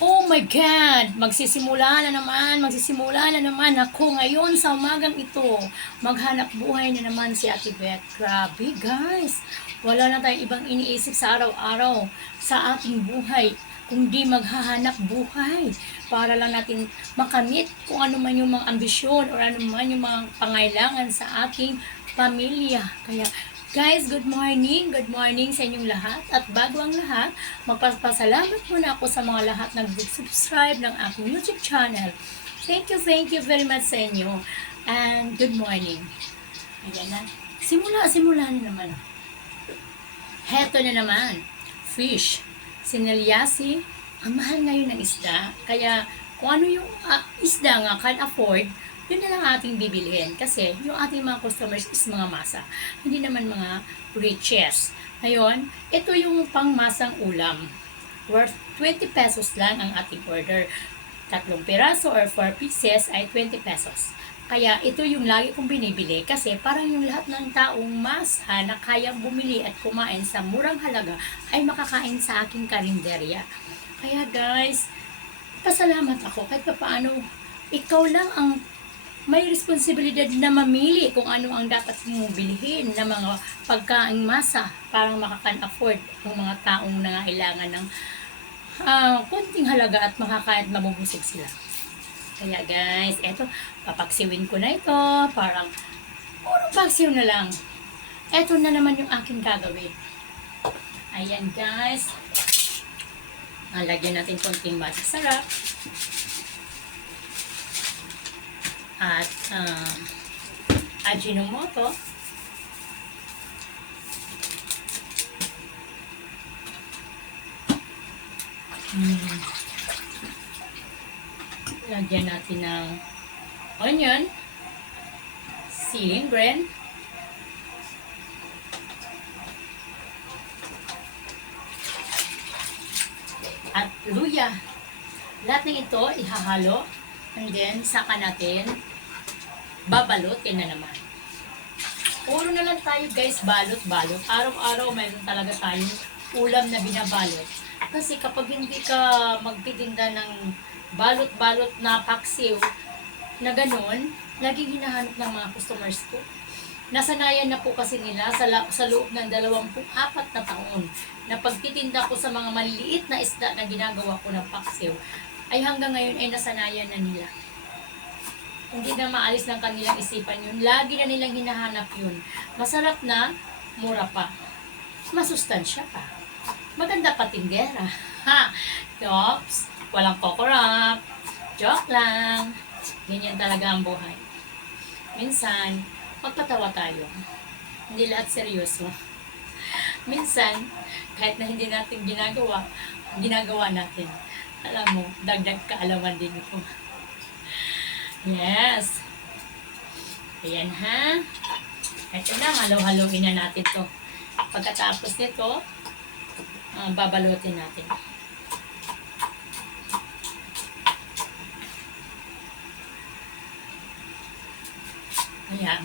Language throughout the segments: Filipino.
Oh my God! Magsisimula na naman ako ngayon sa umagang ito. Maghanap buhay na naman si Ate Beth. Grabe guys! Wala na tayong ibang iniisip sa araw-araw sa ating buhay kundi maghahanap buhay para lang natin makamit kung ano man yung mga ambisyon o ano man yung mga pangailangan sa ating pamilya. Kaya guys, good morning! Good morning sa inyong lahat. At bago ang lahat, magpapasalamat muna ako sa mga lahat na nag-subscribe ng aking YouTube channel. Thank you very much sa inyo. And good morning. Ayan na. Simula na naman. Heto na naman. Fish. Sinalyasi. Ang mahal ngayon ng isda. Kaya kung ano yung isda nga can afford, yun na lang ating bibilihin. Kasi yung ating mga customers is mga masa. Hindi naman mga riches. Ngayon, ito yung pangmasang ulam. Worth 20 pesos lang ang ating order. 3 piraso or 4 pieces ay 20 pesos. Kaya ito yung lagi kong binibili kasi parang yung lahat ng taong masa na kayang bumili at kumain sa murang halaga ay makakain sa aking karinderya. Kaya guys, pasalamat ako kahit paano ikaw lang ang may responsibilidad na mamili kung ano ang dapat mong bilhin na mga pagkaing masa para makakan-afford ng mga taong nangailangan ng konting halaga at makakain at mabubusog sila. Kaya guys, eto, papaksiwin ko na ito. Parang, puro paksiw na lang. Eto na naman yung aking gagawin. Ayan guys. Lagyan natin konting magic sarap. At Ajinomoto. Lagyan natin ng onion, ceiling brand, at luya. Lahat ng ito ihahalo and then saka natin babalutin na naman. Puro na lang tayo guys, balot-balot. Araw-araw mayroon talaga tayong ulam na binabalot. Kasi kapag hindi ka magtitinda ng balot-balot na paksiw na ganun, laging hinahanap ng mga customers ko. Nasanayan na po kasi nila sa loob ng 24 na taon na pagtitinda ko sa mga maliliit na isda na ginagawa ko ng paksiw, ay hanggang ngayon ay nasanayan na nila. Hindi na maalis ng kanilang isipan yun. Lagi na nilang hinahanap yun. Masarap na, mura pa. Masustansya pa. Maganda pa tindera. Ha! Oops! Walang kokorap. Joke lang. Ganyan talaga ang buhay. Minsan, magpatawa tayo. Hindi lahat seryoso. Minsan, kahit na hindi natin ginagawa natin. Alam mo, dagdag kaalaman din ito. Yes. Ayan ha. Ito na, halo-haloin na natin to. Pagkatapos nito, babalutin natin. Ayan.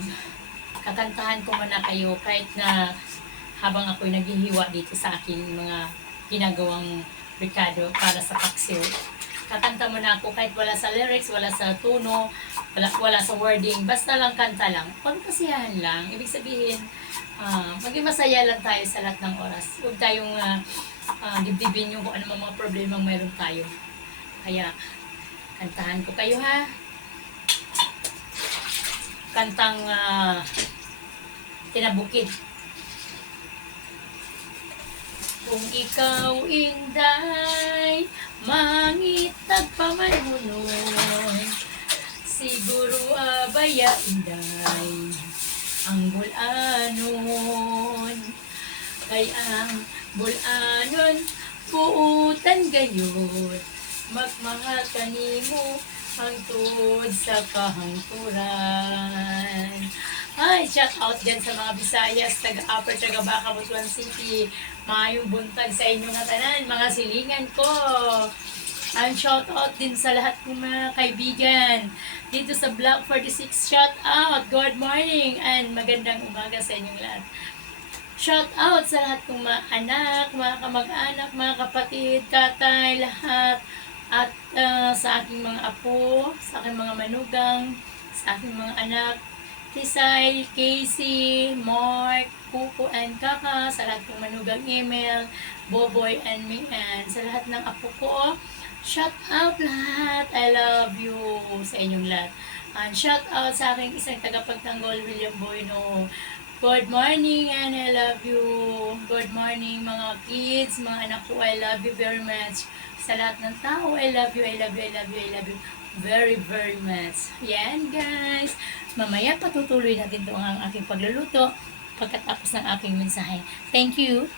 Kakantahan ko muna kayo kahit na habang ako'y naghihiwa dito sa aking mga ginagawang Ricardo para sa paksiw. Kakanta muna ako kahit wala sa lyrics, wala sa tuno, wala sa wording, basta lang kanta lang. Pagkasiyahan lang. Ibig sabihin, maging masaya lang tayo sa lahat ng oras. Huwag tayong dibdibin yung kung ano mga problemang mayroon tayo. Kaya, kantahan ko kayo ha. Kantang Tinabukid. Kung ikaw inday, mangitag pamanhunon, siguro abaya inday, ang bulanon. Kay ang bulanon, puutan gayon, magmahal kanimo, hangtod sa kahangturan. Ay, shout out dyan sa mga Visayas, taga-Upper, taga-Baca, Butuan City. Mayong buntag sa inyo nga tanan, mga silingan ko. And shout out din sa lahat ng mga kaibigan. Dito sa Block 46, shout out, good morning, and magandang umaga sa inyong lahat. Shout out sa lahat ng mga anak, mga kamag-anak, mga kapatid, tatay, lahat. At sa aking mga apo, sa aking mga manugang, sa aking mga anak, Tisay, Casey, Mark, Kuko, and Kaka, sa lahat ng manugang email, Boboy, and Mian, sa lahat ng apo ko, shout out lahat! I love you sa inyong lahat. And shout out sa aking isang tagapagtanggol, William Boyno. Good morning and I love you. Good morning mga kids, mga anak ko, I love you very much. Sa lahat ng tao, I love you, I love you, I love you, I love you very, very much. Yan guys. Mamaya patutuloy natin ito ang aking pagluluto pagkatapos ng aking mensahe. Thank you.